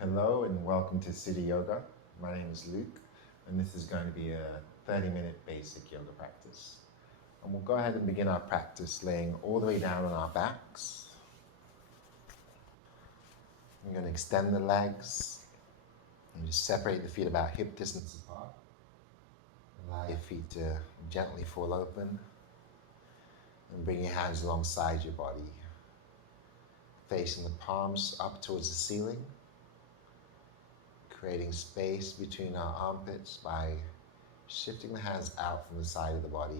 Hello and welcome to City Yoga. My name is Luke and this is going to be a 30-minute basic yoga practice. And we'll go ahead and begin our practice laying all the way down on our backs. I'm going to extend the legs and just separate the feet about hip distance apart. Allow your feet to gently fall open and bring your hands alongside your body, facing the palms up towards the ceiling, creating space between our armpits by shifting the hands out from the side of the body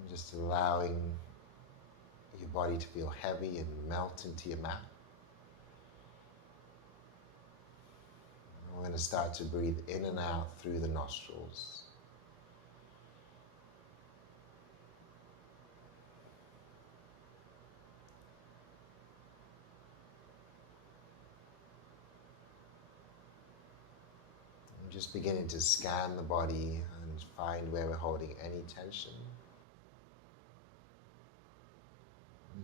and just allowing your body to feel heavy and melt into your mat. And we're going to start to breathe in and out through the nostrils. And just beginning to scan the body and find where we're holding any tension.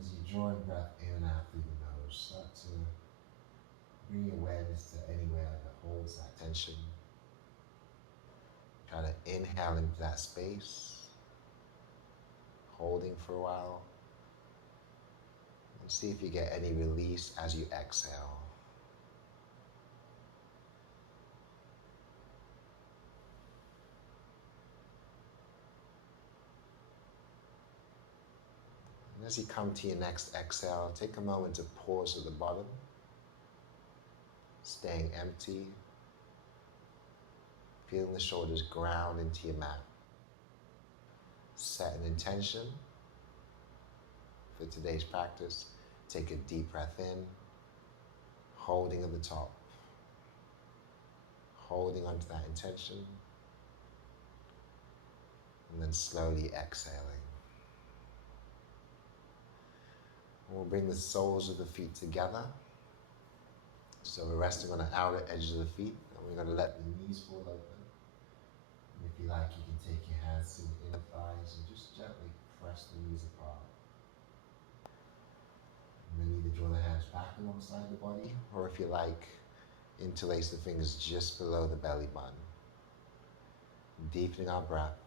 As you draw in breath in and out through the nose, start to bring your awareness to anywhere that holds that tension. Try to inhale into that space, holding for a while, and see if you get any release as you exhale. And as you come to your next exhale, take a moment to pause at the bottom, staying empty, feeling the shoulders ground into your mat. Set an intention for today's practice. Take a deep breath in, holding at the top, holding onto that intention, and then slowly exhaling. We'll bring the soles of the feet together. So we're resting on the outer edges of the feet, and we're going to let the knees fall open. And if you like, you can take your hands to the inner thighs and just gently press the knees apart. And then either draw the hands back alongside the body, or if you like, interlace the fingers just below the belly button. Deepening our breath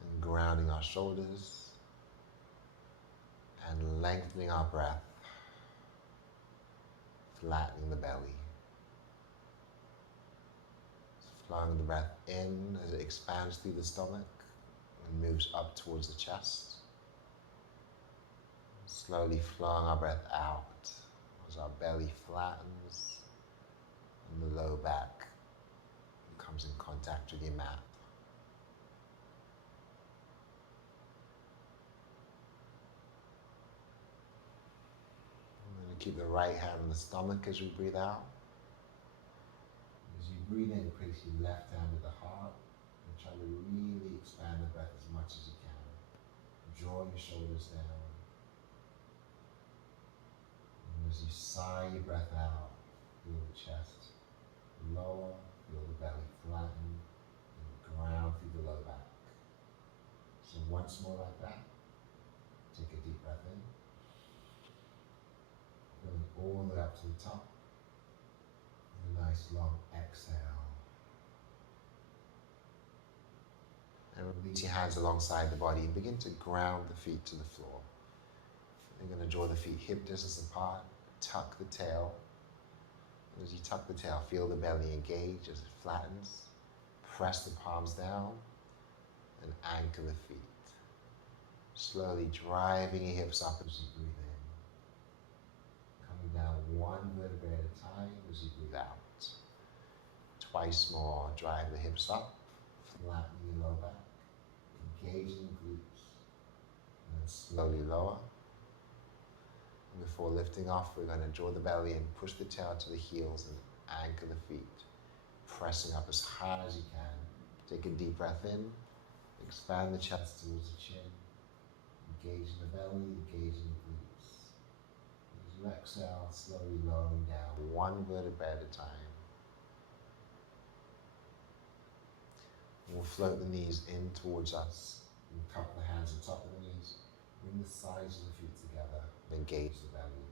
and grounding our shoulders and lengthening our breath, flattening the belly. Flowing the breath in as it expands through the stomach and moves up towards the chest. Slowly flowing our breath out as our belly flattens and the low back comes in contact with your mat. I'm going to keep the right hand on the stomach as we breathe out. As you breathe in, place your left hand to the heart and try to really expand the breath as much as you can. Draw your shoulders down. And as you sigh your breath out, feel the chest lower, feel the belly flatten, and ground through the low back. So once more like that. Take a deep breath in. Feeling all the way up to the top. And a nice long exhale. And release your hands alongside the body and begin to ground the feet to the floor. You're going to draw the feet hip distance apart, tuck the tail. And as you tuck the tail, feel the belly engage as it flattens. Press the palms down and anchor the feet. Slowly driving your hips up as you breathe in. Coming down one vertebrae at a time as you breathe out. Twice more, drive the hips up, flattening your low back, engaging the glutes, and then slowly lower. And before lifting off, we're going to draw the belly and push the tail to the heels and anchor the feet, pressing up as hard as you can. Take a deep breath in, expand the chest towards the chin, engaging the belly, engaging the glutes. As you exhale, slowly lowering down one vertebrae at a time. We'll float the knees in towards us. We'll cup the hands on top of the knees. Bring the sides of the feet together. Engage the belly.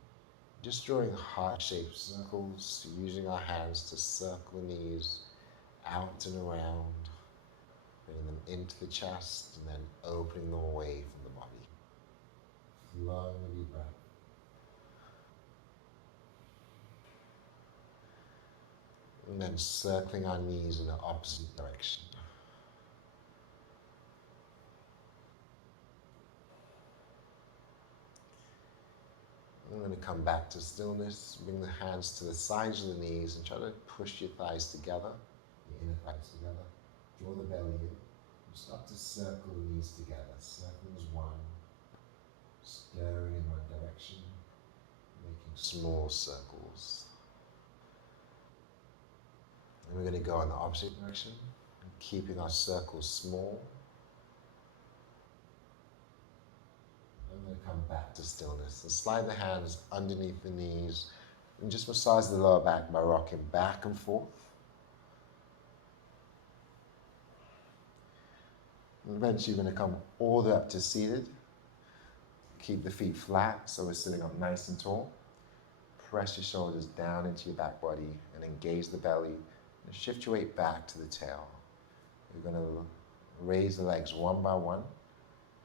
Just drawing heart-shaped circles, using our hands to circle the knees out and around, bringing them into the chest and then opening them away from the body. Flowing the deep breath. And then circling our knees in the opposite direction. I'm going to come back to stillness, bring the hands to the sides of the knees and try to push your thighs together, the inner thighs together. Draw the belly in. And start to circle the knees together. Circling as one, stirring in one direction, making small circles. And we're going to go in the opposite direction, keeping our circles small. I'm going to come back to stillness and slide the hands underneath the knees and just massage the lower back by rocking back and forth. And eventually you're going to come all the way up to seated. Keep the feet flat so we're sitting up nice and tall. Press your shoulders down into your back body and engage the belly. And shift your weight back to the tail. You're going to raise the legs one by one,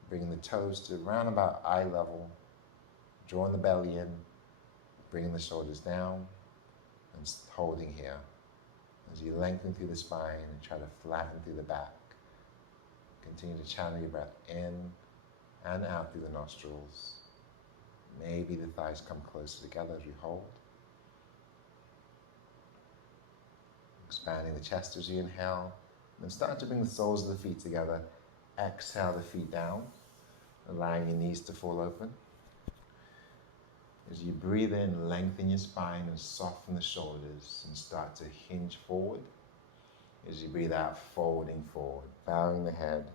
bringing the toes to around about eye level, drawing the belly in, bringing the shoulders down, and holding here. As you lengthen through the spine and try to flatten through the back. Continue to channel your breath in and out through the nostrils. Maybe the thighs come closer together as we hold. Expanding the chest as you inhale. Then start to bring the soles of the feet together. Exhale the feet down, allowing your knees to fall open. As you breathe in, lengthen your spine and soften the shoulders and start to hinge forward. As you breathe out, folding forward, bowing the head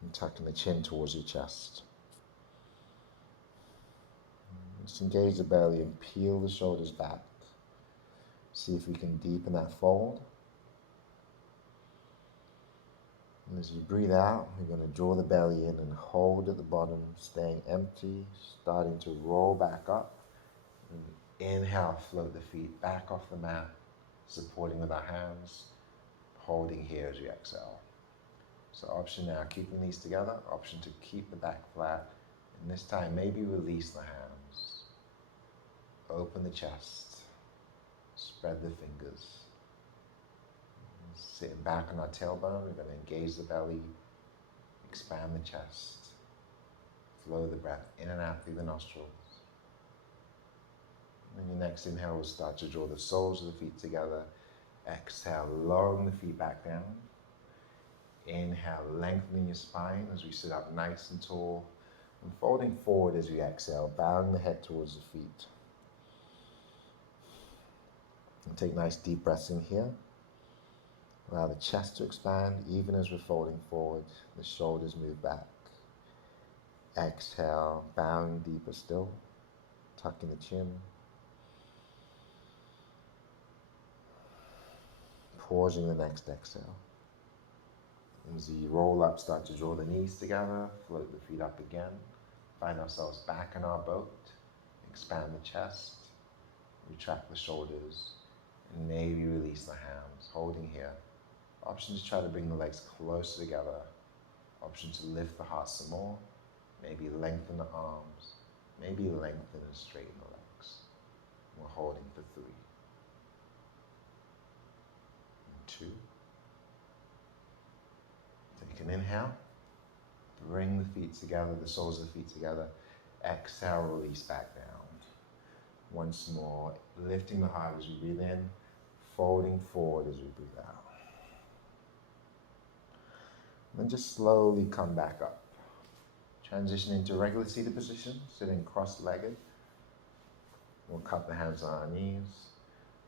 and tucking the chin towards your chest. Just engage the belly and peel the shoulders back. See if we can deepen that fold. And as you breathe out, you're going to draw the belly in and hold at the bottom, staying empty, starting to roll back up. And inhale, float the feet back off the mat, supporting with our hands, holding here as you exhale. So option now, keeping these together, option to keep the back flat, and this time maybe release the hands. Open the chest, spread the fingers. Sitting back on our tailbone, we're going to engage the belly, expand the chest, flow the breath in and out through the nostrils. And your next inhale will start to draw the soles of the feet together. Exhale, lowering the feet back down. Inhale, lengthening your spine as we sit up nice and tall, and folding forward as we exhale, bowing the head towards the feet. And take nice deep breaths in here. Allow the chest to expand even as we're folding forward. The shoulders move back. Exhale, bowing deeper still, tucking the chin. Pausing the next exhale. As you roll up, start to draw the knees together, float the feet up again. Find ourselves back in our boat. Expand the chest, retract the shoulders, and maybe release the hands, holding here. Option to try to bring the legs closer together. Option to lift the heart some more. Maybe lengthen the arms. Maybe lengthen and straighten the legs. We're holding for 3. And 2. Take an inhale. Bring the feet together, the soles of the feet together. Exhale, release back down. Once more, lifting the heart as we breathe in, folding forward as we breathe out. Then just slowly come back up. Transition into regular seated position, sitting cross-legged. We'll cup the hands on our knees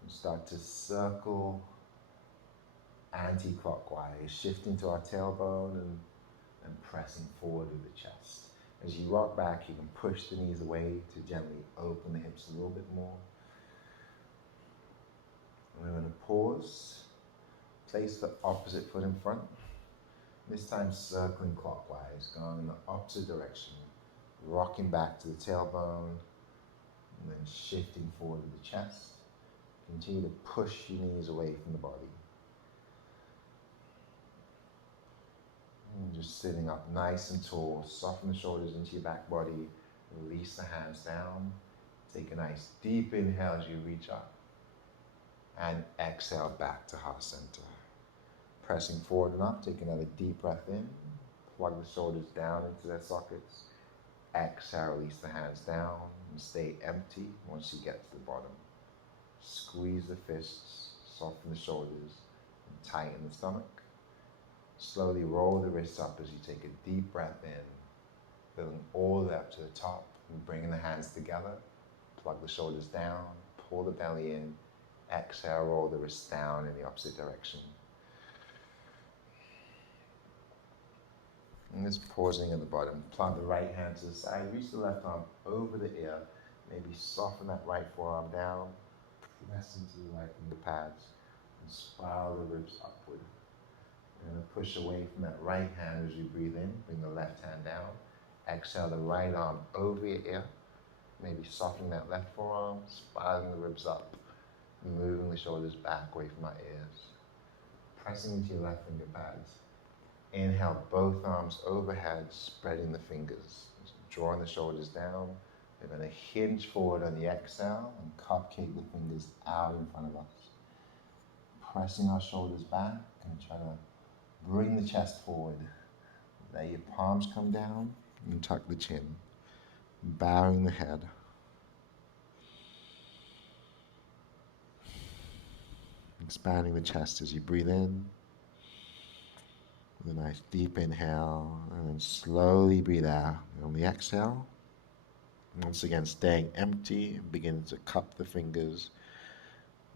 and start to circle anti-clockwise, shifting to our tailbone and pressing forward with the chest. As you rock back, you can push the knees away to gently open the hips a little bit more. And we're going to pause, place the opposite foot in front. This time circling clockwise, going in the opposite direction, rocking back to the tailbone, And then shifting forward to the chest. Continue to push your knees away from the body. And just sitting up nice and tall. Soften the shoulders into your back body. Release the hands down. Take a nice deep inhale as you reach up. And exhale back to heart center. Pressing forward and up. Take another deep breath in. Plug the shoulders down into their sockets. Exhale, release the hands down. And stay empty once you get to the bottom. Squeeze the fists. Soften the shoulders. And tighten the stomach. Slowly roll the wrists up as you take a deep breath in, filling all the way up to the top, and bringing the hands together. Plug the shoulders down, pull the belly in, exhale, roll the wrists down in the opposite direction. And just pausing at the bottom, plant the right hand to the side, reach the left arm over the ear, maybe soften that right forearm down, press into the right finger pads, and spiral the ribs upward. You're going to push away from that right hand as you breathe in. Bring the left hand down. Exhale the right arm over your ear. Maybe softening that left forearm, spiraling the ribs up, moving the shoulders back away from our ears. Pressing into your left finger pads. Inhale both arms overhead, spreading the fingers. Drawing the shoulders down. We're going to hinge forward on the exhale and cupcake the fingers out in front of us. Pressing our shoulders back and try to bring the chest forward. Let your palms come down and tuck the chin. Bowing the head. Expanding the chest as you breathe in. With a nice deep inhale. And then slowly breathe out. On the exhale. Once again, staying empty. Begin to cup the fingers.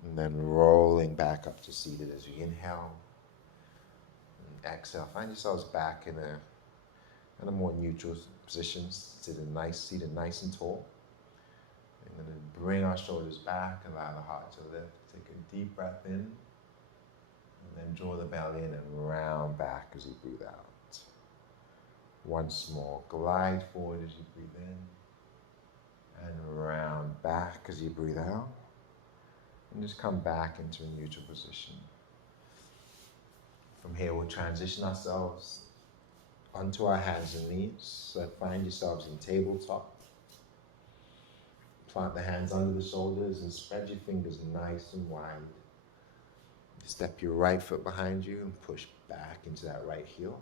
And then rolling back up to seated as you inhale. Exhale. Find yourselves back in a more neutral position. Seated nice and tall. We're going to bring our shoulders back, allow the heart to lift. Take a deep breath in, and then draw the belly in and round back as you breathe out. Once more, glide forward as you breathe in, and round back as you breathe out. And just come back into a neutral position. From here, we'll transition ourselves onto our hands and knees. So find yourselves in tabletop. Plant the hands under the shoulders and spread your fingers nice and wide. Step your right foot behind you and push back into that right heel.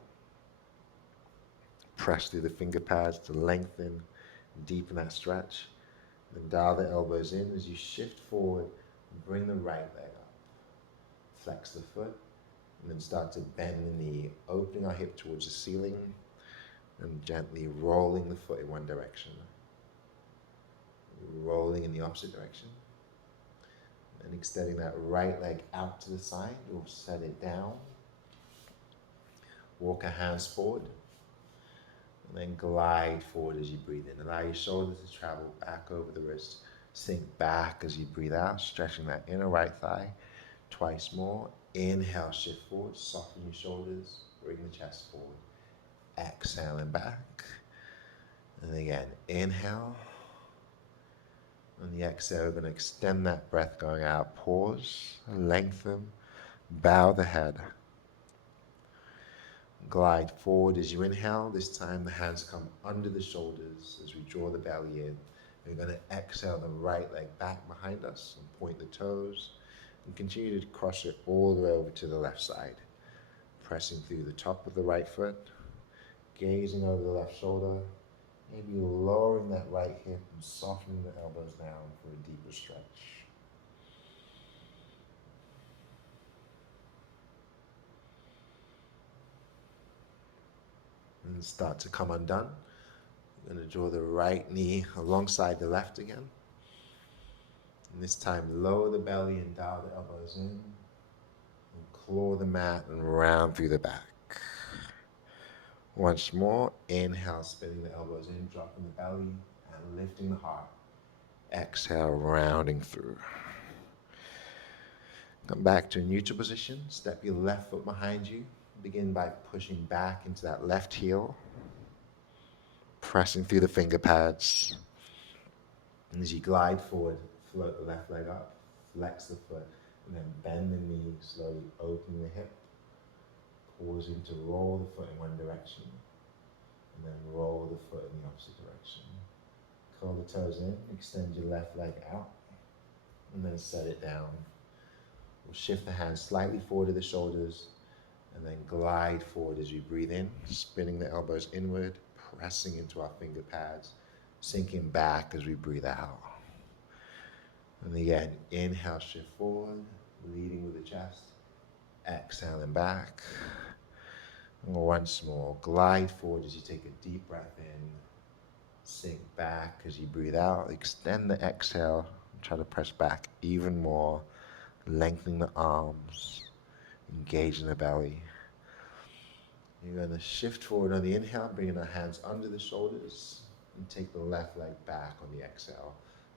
Press through the finger pads to lengthen and deepen that stretch. Then dial the elbows in as you shift forward and bring the right leg up. Flex the foot. And then start to bend the knee, opening our hip towards the ceiling and gently rolling the foot in one direction. Rolling in the opposite direction. And extending that right leg out to the side, you'll set it down. Walk our hands forward. And then glide forward as you breathe in. Allow your shoulders to travel back over the wrist. Sink back as you breathe out, stretching that inner right thigh. Twice more. Inhale, shift forward, soften your shoulders, bring the chest forward. Exhale and back. And again, inhale. On the exhale, we're going to extend that breath going out. Pause, lengthen, bow the head. Glide forward as you inhale. This time the hands come under the shoulders as we draw the belly in. We're going to exhale the right leg back behind us and point the toes. And continue to cross it all the way over to the left side. Pressing through the top of the right foot. Gazing over the left shoulder. Maybe lowering that right hip and softening the elbows down for a deeper stretch. And start to come undone. You're going to draw the right knee alongside the left again. And this time, lower the belly and dial the elbows in. And claw the mat and round through the back. Once more, inhale, spinning the elbows in, dropping the belly and lifting the heart. Exhale, rounding through. Come back to a neutral position. Step your left foot behind you. Begin by pushing back into that left heel. Pressing through the finger pads. And as you glide forward, float the left leg up, flex the foot, and then bend the knee, slowly open the hip, pausing to roll the foot in one direction, and then roll the foot in the opposite direction. Curl the toes in, extend your left leg out, and then set it down. We'll shift the hands slightly forward to the shoulders, and then glide forward as you breathe in, spinning the elbows inward, pressing into our finger pads, sinking back as we breathe out. And again, inhale, shift forward, leading with the chest, exhaling back. And once more, glide forward as you take a deep breath in, sink back as you breathe out, extend the exhale, try to press back even more, lengthening the arms, engaging the belly. You're going to shift forward on the inhale, bringing the hands under the shoulders, and take the left leg back on the exhale.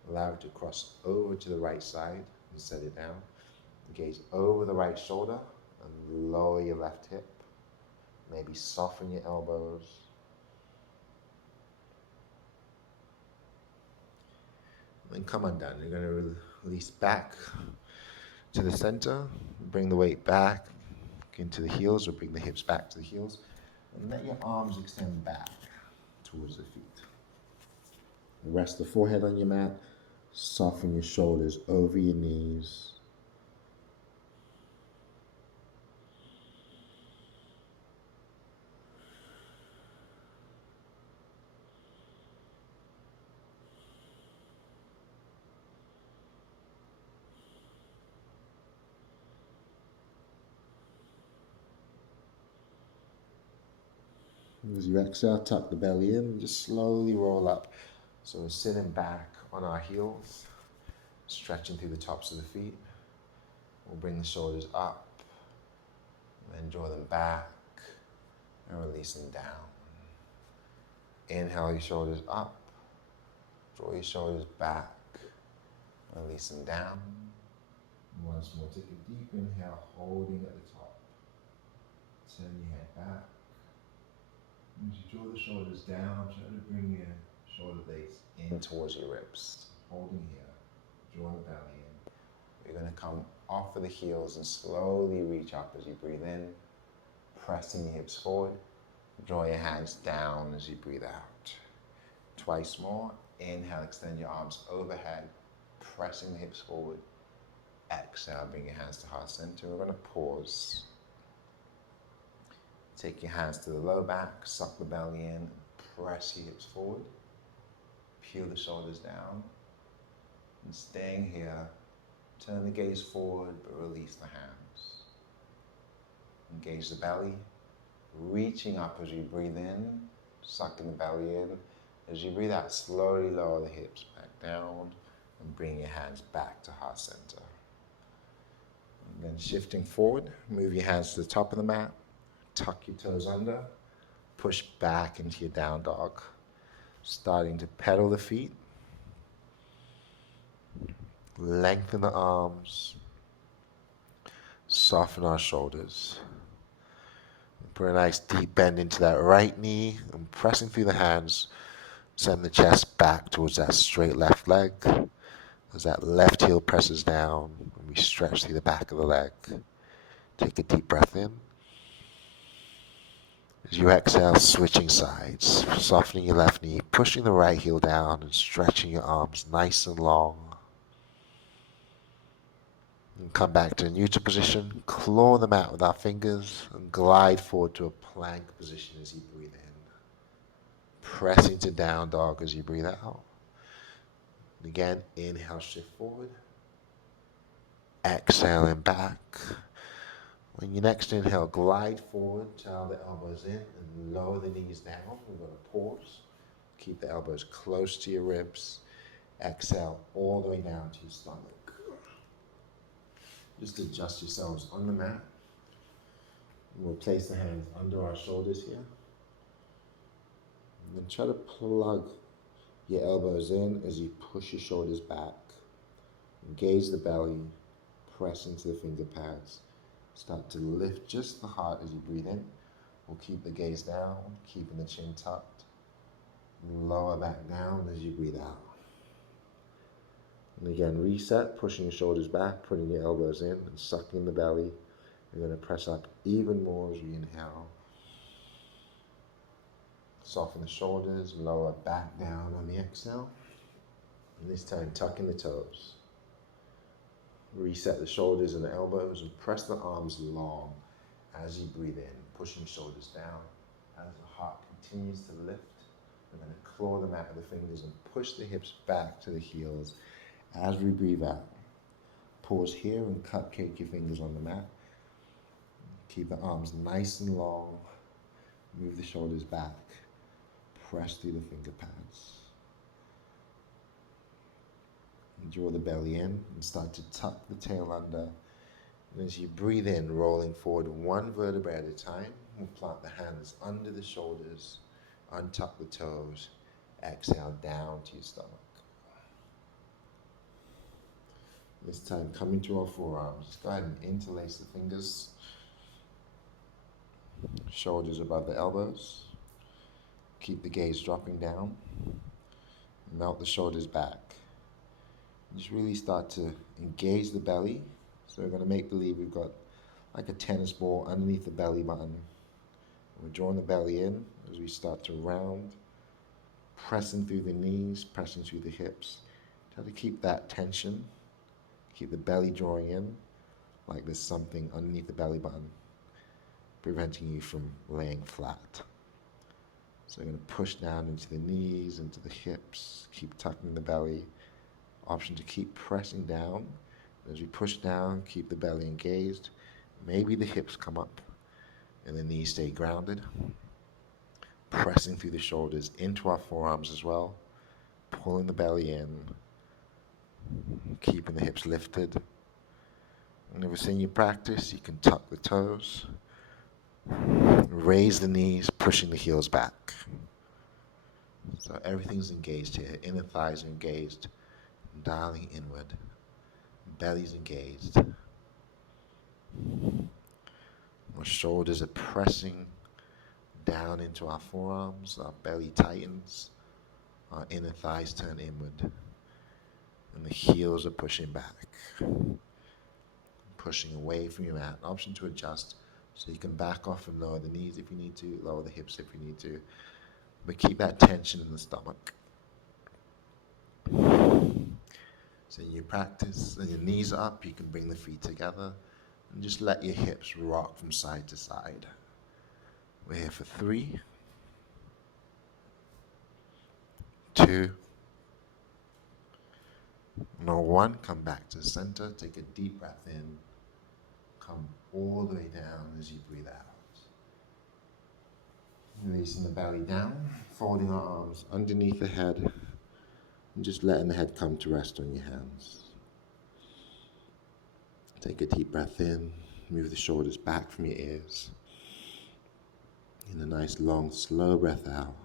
Allow it to cross over to the right side and set it down. Gaze over the right shoulder and lower your left hip. Maybe soften your elbows. Then come undone. You're going to release back to the center. Bring the weight back into the heels, or bring the hips back to the heels. And let your arms extend back towards the feet. Rest the forehead on your mat. Soften your shoulders over your knees. As you exhale, tuck the belly in and just slowly roll up. So we're sitting back on our heels, stretching through the tops of the feet. We'll bring the shoulders up, and then draw them back, and release them down. Inhale your shoulders up, draw your shoulders back, release them down. Once more, take a deep inhale, holding at the top. Turn your head back. As you draw the shoulders down, try to bring your shoulder blades in towards your ribs. Holding here, draw the belly in. You're going to come off of the heels and slowly reach up as you breathe in, pressing your hips forward. Draw your hands down as you breathe out. Twice more. Inhale, extend your arms overhead, pressing the hips forward. Exhale, bring your hands to heart center. We're going to pause. Take your hands to the low back, suck the belly in, press your hips forward. Peel the shoulders down. And staying here, turn the gaze forward, but release the hands. Engage the belly, reaching up as you breathe in, sucking the belly in. As you breathe out, slowly lower the hips back down and bring your hands back to heart center. And then shifting forward, move your hands to the top of the mat. Tuck your toes under, push back into your down dog. Starting to pedal the feet. Lengthen the arms. Soften our shoulders. Put a nice deep bend into that right knee and pressing through the hands. Send the chest back towards that straight left leg. As that left heel presses down and we stretch through the back of the leg. Take a deep breath in. As you exhale, switching sides, softening your left knee, pushing the right heel down and stretching your arms nice and long. And come back to a neutral position, claw the mat with our fingers and glide forward to a plank position as you breathe in. Pressing to down dog as you breathe out. And again, inhale, shift forward. Exhaling back. When you next inhale, glide forward, tail the elbows in and lower the knees down. We're going to pause. Keep the elbows close to your ribs. Exhale all the way down to your stomach. Just adjust yourselves on the mat. We'll place the hands under our shoulders here. And then try to plug your elbows in as you push your shoulders back. Engage the belly. Press into the finger pads. Start to lift just the heart as you breathe in. We'll keep the gaze down, keeping the chin tucked. Lower back down as you breathe out. And again, reset, pushing your shoulders back, putting your elbows in and sucking the belly. You're going to press up even more as we inhale. Soften the shoulders, lower back down on the exhale. And this time, tuck in the toes. Reset the shoulders and the elbows and press the arms long as you breathe in, pushing shoulders down. As the heart continues to lift, we're going to claw the mat with the fingers and push the hips back to the heels as we breathe out. Pause here and cupcake your fingers on the mat. Keep the arms nice and long. Move the shoulders back. Press through the finger pads. Draw the belly in and start to tuck the tail under. And as you breathe in, rolling forward one vertebra at a time, we'll plant the hands under the shoulders, untuck the toes, exhale down to your stomach. This time, coming to our forearms, just go ahead and interlace the fingers, shoulders above the elbows. Keep the gaze dropping down. Melt the shoulders back. Just really start to engage the belly. So we're going to make believe we've got like a tennis ball underneath the belly button. We're drawing the belly in as we start to round, pressing through the knees, pressing through the hips. Try to keep that tension. Keep the belly drawing in like there's something underneath the belly button preventing you from laying flat. So we're going to push down into the knees, into the hips, keep tucking the belly. Option to keep pressing down. As we push down, keep the belly engaged. Maybe the hips come up and the knees stay grounded. Pressing through the shoulders into our forearms as well. Pulling the belly in. Keeping the hips lifted. And if it's in your practice, you can tuck the toes. Raise the knees, pushing the heels back. So everything's engaged here. Inner thighs are engaged. Dialing inward. Belly's engaged. Our shoulders are pressing down into our forearms. Our belly tightens. Our inner thighs turn inward. And the heels are pushing back. Pushing away from your mat. Option to adjust. So you can back off and lower the knees if you need to. Lower the hips if you need to. But keep that tension in the stomach. So in your practice, and your knees up, you can bring the feet together and just let your hips rock from side to side. We're here for 3, 2, no 1. Come back to the center. Take a deep breath in. Come all the way down as you breathe out. Releasing the belly down, folding our arms underneath the head, and just letting the head come to rest on your hands. Take a deep breath in, move the shoulders back from your ears. In a nice long, slow breath out.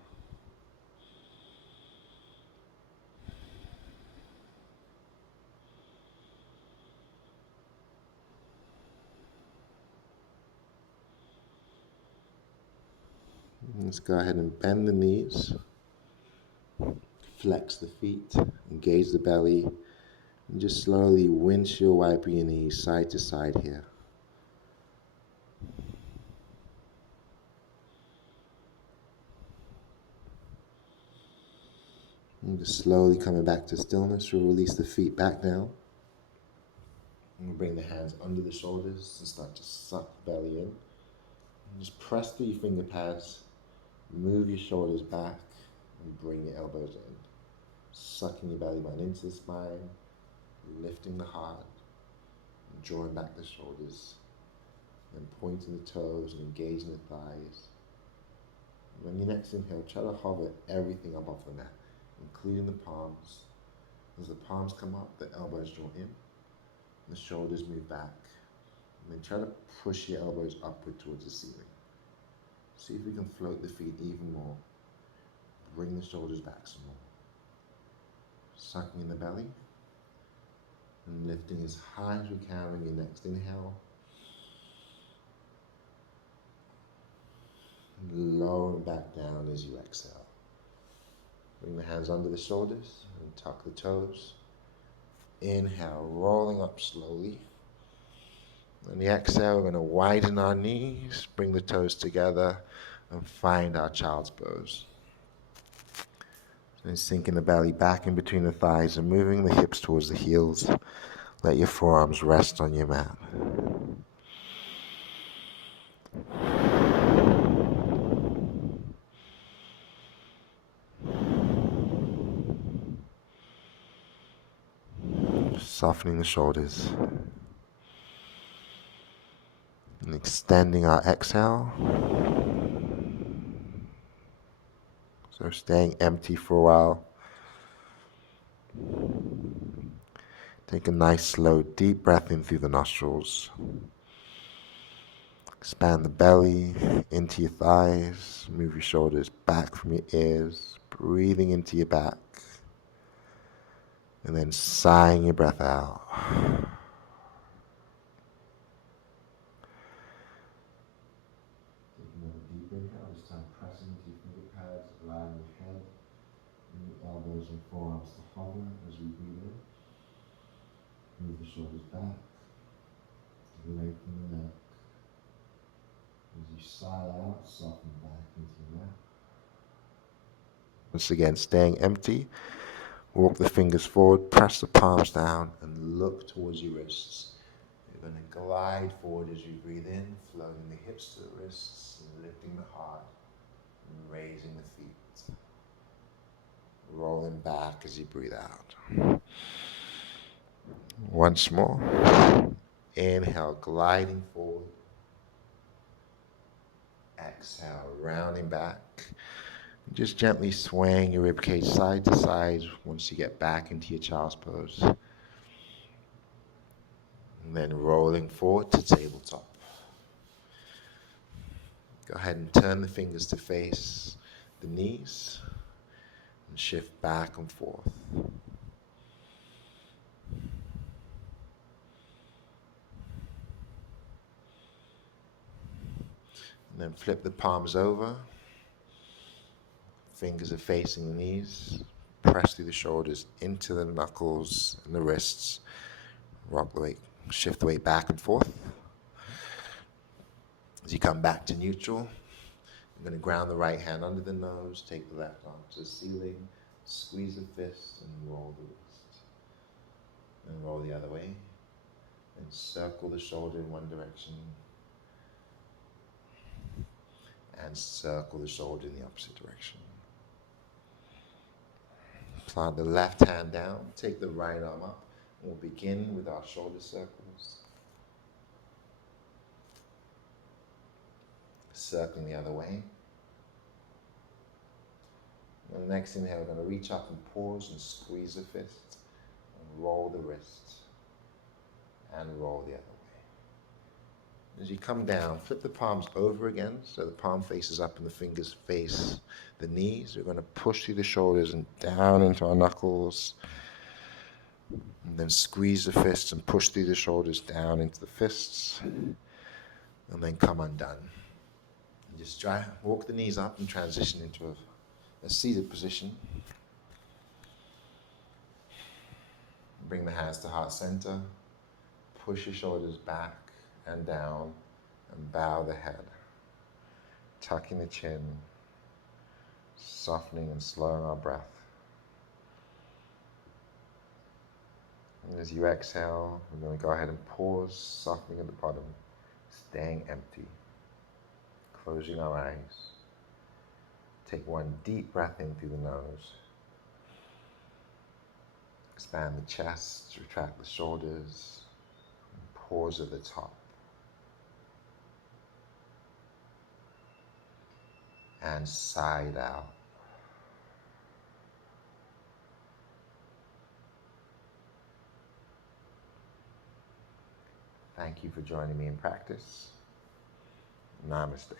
Let's go ahead and bend the knees, flex the feet, engage the belly, and just slowly windshield wipe your knees side to side here. And just slowly coming back to stillness, we'll release the feet back down. And we'll bring the hands under the shoulders and start to suck the belly in. And just press through your finger pads, move your shoulders back, and bring your elbows in. Sucking your belly button into the spine, lifting the heart, and drawing back the shoulders, and pointing the toes and engaging the thighs. And on your next inhale, try to hover everything up off the mat, including the palms. As the palms come up, the elbows draw in, and the shoulders move back. And then try to push your elbows upward towards the ceiling. See if we can float the feet even more. Bring the shoulders back some more. Sucking in the belly and lifting as high as we can on your next inhale. And lowering back down as you exhale. Bring the hands under the shoulders and tuck the toes. Inhale, rolling up slowly. On the exhale, we're going to widen our knees, bring the toes together, and find our child's pose. And sinking the belly back in between the thighs and moving the hips towards the heels. Let your forearms rest on your mat. Softening the shoulders. And extending our exhale. So staying empty for a while. Take a nice, slow, deep breath in through the nostrils. Expand the belly into your thighs. Move your shoulders back from your ears. Breathing into your back. And then sighing your breath out. Take another deep inhale, this time pressing into your finger pads, allowing your head and your elbows and forearms to hover as we breathe in. Move the shoulders back, lengthen the neck. As you sigh out, soften back into your mat. Once again, staying empty. Walk the fingers forward, press the palms down, and look towards your wrists. You're going to glide forward as you breathe in, floating the hips to the wrists, and lifting the heart, and raising the feet. Rolling back as you breathe out. Once more. Inhale, gliding forward. Exhale, rounding back. Just gently swaying your ribcage side to side once you get back into your child's pose. And then rolling forward to tabletop. Go ahead and turn the fingers to face the knees and shift back and forth. And then flip the palms over. Fingers are facing the knees. Press through the shoulders into the knuckles and the wrists. Rock the weight, shift the weight back and forth. As you come back to neutral, I'm going to ground the right hand under the nose, take the left arm to the ceiling, squeeze the fist and roll the wrist. And roll the other way. And circle the shoulder in one direction. And circle the shoulder in the opposite direction. Plant the left hand down, take the right arm up. We'll begin with our shoulder circles. Circling the other way. And the next inhale, we're going to reach up and pause and squeeze the fist. And roll the wrist. And roll the other way. As you come down, flip the palms over again, so the palm faces up and the fingers face the knees. We're going to push through the shoulders and down into our knuckles. And then squeeze the fists and push through the shoulders down into the fists. And then come undone. And just walk the knees up and transition into a seated position. Bring the hands to heart center. Push your shoulders back and down and bow the head. Tucking the chin. Softening and slowing our breath. And as you exhale, we're going to go ahead and pause, softening at the bottom, staying empty. Closing our eyes. Take one deep breath in through the nose. Expand the chest, retract the shoulders, and pause at the top. And side out. Thank you for joining me in practice. Namaste.